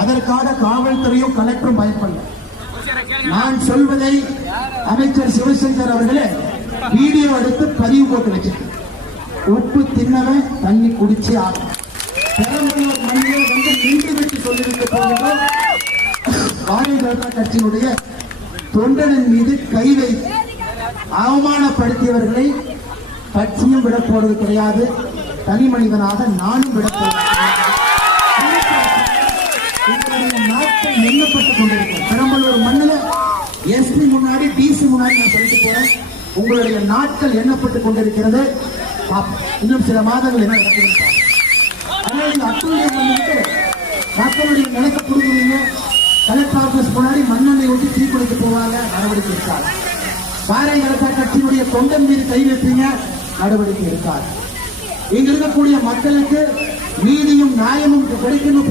அதற்காக காவல்துறையும் கலெக்டரும் பயப்படல. நான் சொல்வதை அமைச்சர் சிவசங்கர் அவர்களே வீடியோ எடுத்து பதிவு போட்டு வச்சிருக்கேன். உப்பு தின்னவன் தண்ணி குடிச்சு ஆகும். பெரம்பலூர் மண்ணிலே வந்து நின்று விட்டு சொல்லிவிட்டு போகிறோம். பாரதிய ஜனதா கட்சியினுடைய தொண்டனின் மீது கை வைத்து அவமானப்படுத்தியவர்களை கட்சியும் விட போறது கிடையாது. தனி மனிதனாக நானும் விட போறேன். நாட்கள் எண்ணப்பட்டுக் கொண்டிருக்கிறேன். பெரம்பலூர் மண்ணில் எஸ்பி முன்னாடி டிசி முன்னாடி நான் சொல்லிட்டு போறேன். உங்களுடைய நாட்கள் எண்ணப்பட்டுக் கொண்டிருக்கிறது. இன்னும் சில மாதங்கள் என்ன நடக்கிறது. ஆனால் இந்த அத்துடைய வந்துட்டு மக்களுடைய நிலைக்கு கொடுக்குறீங்க. கலெக்டர் ஆபீஸ் முன்னாடி மண்ணெண்ணெய் ஊற்றி தீ குளிக்க போவாங்க, நடவடிக்கை இருக்காது. பாரதிய ஜனதா கட்சியினுடைய தொண்டன் மீது கை வைப்பீங்க, நடவடிக்கை இருக்காது. இங்க இருக்கக்கூடிய மக்களுக்கு நீதியும் நியாயமும் கிடைக்கணும்.